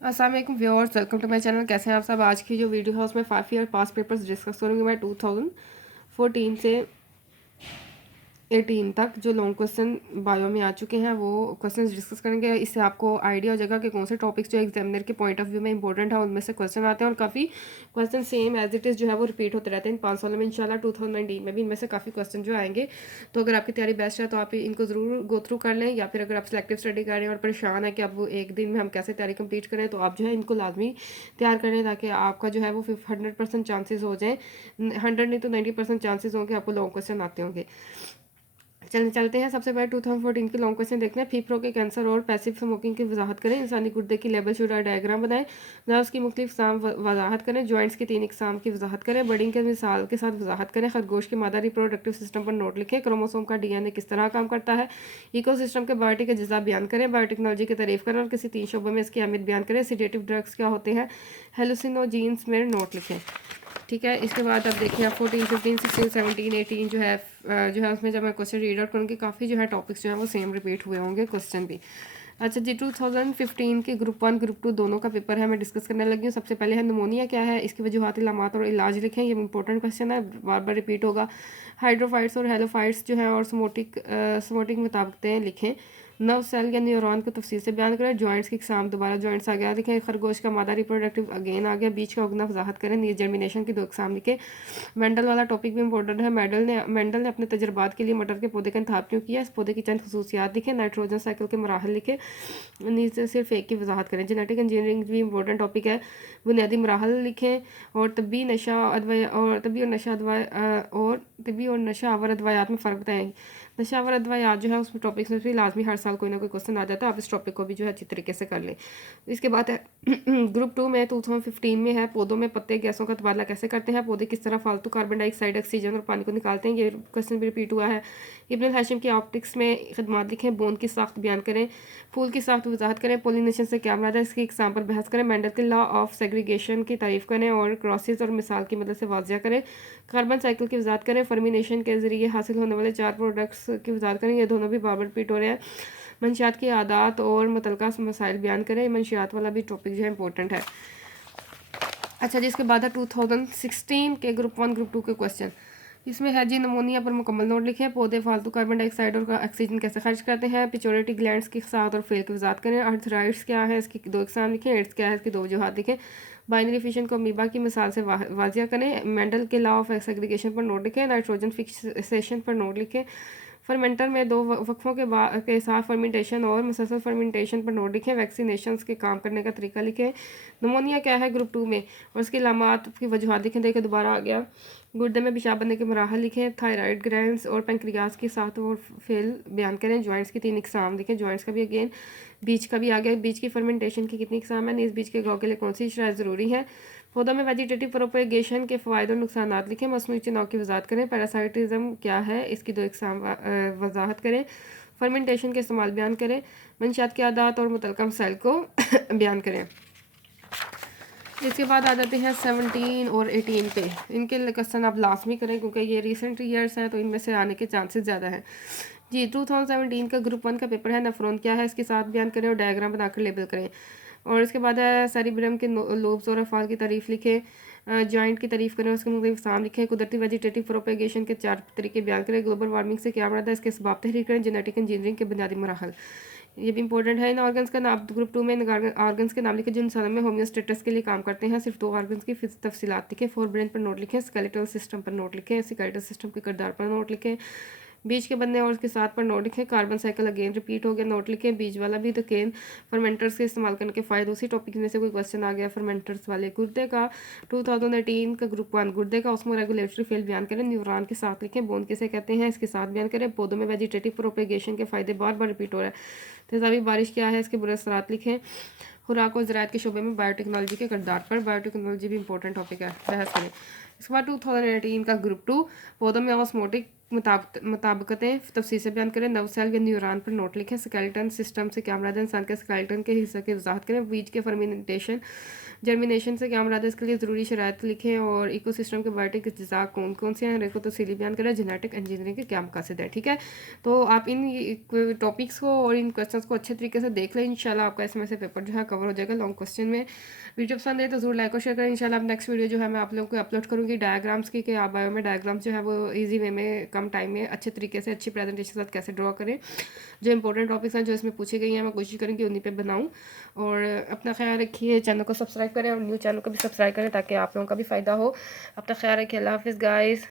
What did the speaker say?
अस्सलाम वालेकुम viewers, welcome to my channel. कैसे हैं आप सब। आज की जो वीडियो है उसमें 5 ईयर पास पेपर्स डिस्कस करूँगी मैं 2014 से 18 तक जो लॉन्ग क्वेश्चन बायो में आ चुके हैं वो क्वेश्चंस डिस्कस करेंगे। इससे आपको आइडिया हो जाएगा कि कौन से टॉपिक्स जो एग्जामिनर के पॉइंट ऑफ व्यू में इंपॉर्टेंट है उनमें से क्वेश्चन आते हैं और काफ़ी question same as it is जो है वो रिपीट होते रहते हैं इन 5 सालों में। इंशाल्लाह 2019 में भी इनमें से काफ़ी क्वेश्चन जो आएंगे। तो अगर आपकी तैयारी बेस्ट है तो आप इनको ज़रूर गो थ्रू कर लें, या फिर अगर आप सिलेक्टिव स्टडी कर रहे हैं और परेशान है कि अब एक दिन में हम कैसे तैयारी कंप्लीट करें तो आप जो है इनको लाजमी तैयार करें ताकि आपका जो है वो 100% चांसेस हो जाए। 100 नहीं तो 90% चांसेस होंगे आपको लॉन्ग क्वेश्चन आते होंगे। चलते हैं। सबसे पहले 2014 के लॉन्ग क्वेश्चन देखते हैं। फेफड़ों के कैंसर और पैसिव स्मोकिंग की वजाहत करें। इंसानी गुर्दे की लेबल शुदा डायग्राम बनाएं। नर्व्स की मुख्तलिफ इकसाम वजाहत करें। जॉइंट्स की 3 इकसाम की वजाहत करें। बडिंग के मिसाल के साथ वजाहत करें। खरगोश के मादा रिप्रोडक्टिव सिस्टम पर नोट लिखें। क्रोमोसोम का डीएनए किस तरह काम करता है। इकोसिस्टम के बायोटिक अज्जा बयान करें। बायोटेक्नोलॉजी की तारीफ करें और किसी 3 शोबों में इसकी अहमियत बयान करें। सीडेटिव ड्रग्स क्या होते हैं। हेलुसिनोजीन्स में नोट लिखें। ठीक है, इसके बाद अब देखिए आप 14, 15, 16, 17, 18 जो है उसमें जब मैं क्वेश्चन रीड आउट करूँगी काफ़ी जो है टॉपिक्स जो है वो सेम रिपीट हुए होंगे क्वेश्चन भी। अच्छा जी, 2015 के ग्रुप 1 ग्रुप 2 दोनों का पेपर है, मैं डिस्कस करने लगी हूँ। सबसे पहले है निमोनिया क्या है, इसकी वजूहात, इलामात और इलाज लिखें। ये इंपॉर्टेंट क्वेश्चन है, बार बार रिपीट होगा। हाइड्रोफाइट्स और हेलोफाइट्स जो है और समोटिक मुताबिकतें लिखें। नव सेल या न्यूरॉन को तफसील से बयान करें। जॉइंट्स की इकसाम, दोबारा जॉइंट्स आ गया लिखें। खरगोश का मादा रिप्रोडक्टिव अगेन आ गया। बीज का उगना वजाहत करें। नीज जर्मिनेशन की 2 इकसाम लिखे। मेंडल वाला टॉपिक भी इंपॉर्टेंट है। मेंडल ने अपने तजर्बात के लिए मटर के पौधे का इंतखाब क्यों किया, इस पौधे की चंद खसूसियात लिखे। नाइट्रोजन साइकिल के मराहल लिखे। नीचे सिर्फ एक की वजाहत करें। जेनेटिक इंजीनियरिंग भी इंपॉर्टेंट टॉपिक है, बुनियादी मराहल लिखें। और तबी नशा अदवा और तबी और नशा अदवा और तबी और नशा आवर अदवायात में फ़र्क बताएं। नशा आवर अदवायात जो है उस टॉपिक में भी लाजमी हर साल कोई ना कोई क्वेश्चन आ जाता है। आप इस टॉपिक को भी जो है अच्छी तरीके से कर लें। इसके बाद है ग्रुप 2 में 2015 में है पौधों में पत्ते गैसों का तबादला कैसे करते हैं। पौधे किस तरह फालतू कार्बन डाइऑक्साइड, ऑक्सीजन और पानी को निकालते हैं। ये क्वेश्चन भी रिपीट हुआ है। इब्न हाशिम की ऑप्टिक्स में खदमात लिखें। बोन की साख्त बयान करें। फूल की साख्त वजाहत करें। पोलिनेशन से क्या मुराद है, इसकी एग्जाम पर बहस करें। मेंडल के लॉ ऑफ सेग्रीगेशन की तारीफ करें और क्रॉसेस और मिसाल की मदद से वाजिया करें। कार्बन साइकिल की वजाहत करें। फर्मिनेशन के जरिए हासिल होने वाले 4 प्रोडक्ट्स की वजाहत करें। ये दोनों भी बार बार रिपीट हो रहे हैं। मंशियात की आदात और मुतलका मसाइल बयान करें। मंशियात वाला भी टॉपिक जो है इंपॉर्टेंट है। अच्छा जी, इसके बाद है 2016 के ग्रुप 1 ग्रुप 2 के क्वेश्चन। इसमें है जी, नमोनिया पर मुकम्मल नोट लिखे। पौधे फालतू कार्बन डाइऑक्साइड और ऑक्सीजन कैसे खर्च करते हैं। पिचोरिटी ग्लैंड्स की साथ और फेल की वजाहत करें। अर्थराइट्स क्या है, इसकी 2 इकसाम लिखें। एड्स क्या है, इसकी 2 वजूहात लिखें। बाइनरी फिशन को अमीबा की मिसाल से वाजिया करें। मेंडल के लॉ ऑफ सेग्रीगेशन पर नोट लिखें। नाइट्रोजन फिक्सेशन पर नोट लिखें। फर्मेंटर में 2 वक्फों के साथ फर्मेंटेशन और मुसलसल फर्मेंटेशन पर नोट लिखें। वैक्सीनेशन के काम करने का तरीका लिखें। नमोनिया क्या है ग्रुप 2 में और उसकी अलामात की वजूहात लिखें। देखिए दोबारा आ गया। गुर्दे में पेशाब बनने के मराहल लिखें। थायराइड ग्लैंड्स और पेंक्रियाज के साथ और फेल बयान करें। जॉइंट्स की 3 इकसाम लिखें। जॉइंट्स का भी अगेन। बीज का भी आ गया। बीज की फर्मेंटेशन की कितनी इकसाम है। इस बीज के गाँव के लिए कौन सी शराय ज़रूरी है। पौधों में वेजिटेटिव प्रोपेगेशन के फ़ायदे और नुकसान लिखें। मसनूई चुनाव की वजाहत करें। पैरासाइटिज्म क्या है, इसकी 2 इकसाम वजाहत करें। फर्मेंटेशन के इस्तेमाल बयान करें। मंशियात की आदात और मुतलका मसाइल को बयान करें। इसके बाद आ जाते हैं 17 और 18 पे। इनके क्वेश्चन आप लाजमी करें क्योंकि ये रिसेंट ईयर्स हैं तो इनमें से आने के चांसेस ज़्यादा हैं जी। 2017 का ग्रुप 1 का पेपर है। नेफ्रॉन क्या है, इसके साथ बयान करें और डायग्राम बनाकर लेबल करें। और इसके बाद है सेरिब्रम के लोब्स और अफाल की तारीफ लिखें। जॉइंट की तारीफ करें, उसके मुख्तलिफ इकसाम लिखें। कुदरती वेजिटेटिव प्रोपेगेशन के 4 तरीके बयान करें। ग्लोबल वार्मिंग से क्या मुराद है, इसके सबब तहरीर करें। जेनेटिक इंजीनियरिंग के बुनियादी मराहल, ये भी इंपॉर्टेंट है। इन ऑर्गन्स का नाम ग्रुप 2 में इन ऑर्गन्स के नाम लिखे जो इंसानों में होम्योस्टेटस के लिए काम करते हैं। सिर्फ 2 ऑर्गन्स की तफसीलात लिखें। फोर ब्रेन पर नोट लिखें। स्केलेटल सिस्टम पर नोट लिखें। स्केलेटल सिस्टम के किरदार पर नोट लिखें। बीज के बनने और उसके साथ पर नोट लिखें। कार्बन साइकिल अगेन रिपीट हो गया, नोट लिखें। बीज वाला भी केन फर्मेंटर्स के इस्तेमाल करने के फ़ायदे, उसी टॉपिक में से कोई क्वेश्चन आ गया फर्मेंटर्स वाले। गुर्दे का 2018 का ग्रुप 1 गुर्दे का ऑस्मो रेगुलेटरी फेल बयान करें। न्यूरॉन के साथ लिखें। बोन किसे कहते हैं, इसके साथ बयान करें। पौधों में वेजिटेटिव प्रोपेगेशन के फ़ायदे बार बार रिपीट हो रहा है। तेज़ाबी बारिश क्या है, इसके बुरे असरात लिखें। खुराक और ज़राअत के शोबे में बायोटेक्नोलॉजी के किरदार पर, बायोटेक्नोलॉजी भी इंपॉर्टेंट टॉपिक है, बहस करें। इसके बाद 2018 का ग्रुप 2 पौधों में ऑस्मोटिक मुताबिकतें तफसील से बयान करें। नव सेल के न्यूरॉन पर नोट लिखें। स्केलेटन सिस्टम से क्या मुराद है? इंसान के स्केलेटन के हिस्से की वजाहत करें। बीज के जर्मिनेशन से क्या मुराद है? इसके लिए ज़रूरी शराइत लिखें। और इकोसिस्टम के बायोटिक अज्जा कौन कौन से हैं, रेखो तफसीली बयान करें। जेनेटिक इंजीनियरिंग के क्या मकासद है। ठीक है, तो आप इन टॉपिक्स को और इन क्वेश्चंस को अच्छे तरीके से देख लें। इंशाल्लाह आपका इसमें से पेपर जो है कवर हो जाएगा लॉन्ग क्वेश्चन में। वीडियो पसंद है तो जरूर लाइक और शेयर करें। इंशाल्लाह नेक्स्ट वीडियो जो है मैं आप लोगों को अपलोड करूँगी डायग्राम्स की, कि आप बायो में डायग्राम्स जो है वो ईजी वे में कम टाइम में अच्छे तरीके से अच्छी प्रेजेंटेशन के साथ कैसे ड्रॉ करें। जो इंपॉर्टेंट टॉपिक्स हैं जो इसमें पूछी गई हैं मैं कोशिश करूँगी उन्हीं पे बनाऊँ। और अपना ख्याल रखिए, चैनल को सब्सक्राइब करें और न्यू चैनल को भी सब्सक्राइब करें ताकि आप लोगों का भी फ़ायदा हो। अपना ख्याल रखिए। अल्लाह हाफिज़ गाइस।